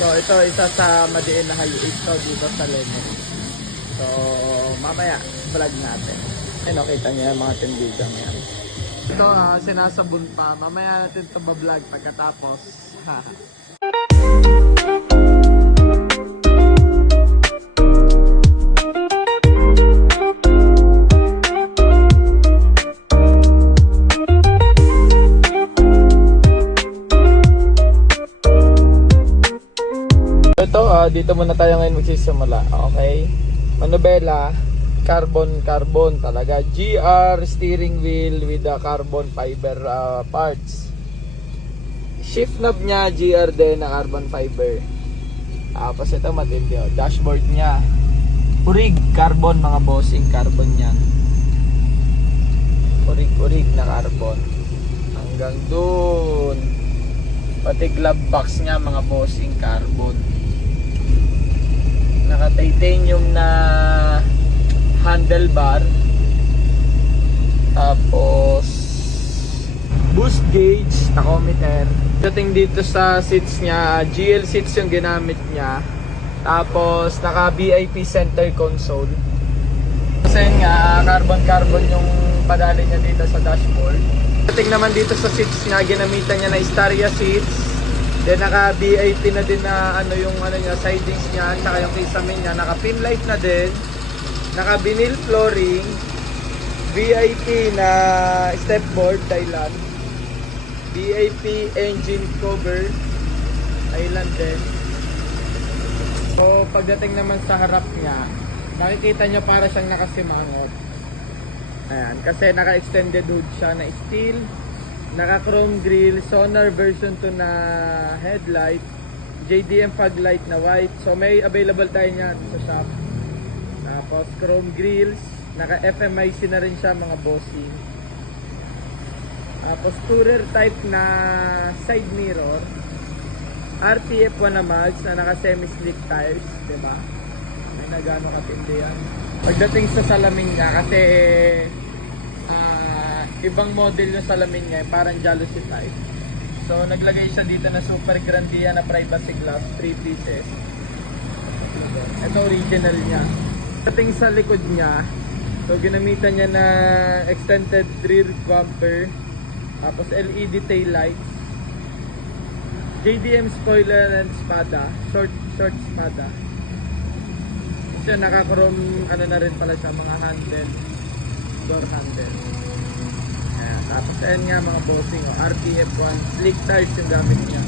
So ito isa sa madiin na highway to dito sa Lemon. So mamaya vlog natin. Ayun, kita niyo yung mga tindigan yan. Ito sinasabon pa. Mamaya natin ito ba-vlog pagkatapos. Ito, dito muna tayo ngayon magsisimula. Okay? Manobela, carbon talaga. GR steering wheel with the carbon fiber parts. Shift knob niya, GR din na carbon fiber. Tapos ito matindi. Dashboard niya. Urig, carbon mga bossing, carbon yan. Urig na carbon. Hanggang dun. Pati glove box niya mga bossing, carbon. Naka-titanium na handlebar. Tapos boost gauge, tachometer. Dating dito sa seats niya, GL seats yung ginamit niya. Tapos naka VIP center console. Kasi nga carbon yung padali niya dito sa dashboard. Dating naman dito sa seats niya, ginamitan niya na Staria seats. Then naka VIP na din na yung niya, sidings niya, saka yung kisame niya, naka pin light na din. Naka vinyl flooring, VIP na stepboard Thailand. VIP engine cover Thailand din. So pagdating naman sa harap niya, makikita niyo para siyang nakasimangot. Ayan, kasi naka-extended hood siya na steel. Naka-chrome grille, sonar version 2 na headlight, JDM fog light na white. So may available tayo niyan sa shop. Tapos chrome grills, naka-FMIC na rin siya mga bossing. Tapos tourer type na side mirror. RPF1 na mags na naka-semi-slick tires, diba? May nagano katindi yan. Pagdating sa salamin niya, kasi ibang model yung salamin niya, parang jealousy type. So naglagay siya dito na super grandia na privacy glass, 3 pieces. Ito original niya. Pagdating sa likod niya, so ginamitan niya na extended rear bumper, tapos LED tail lights, JDM spoiler and spada, short spada. So naka-chrome na rin pala siya, mga handle, door handle. Tapos ayan nga mga bossing, RPF1 slick tires yung gamit niya.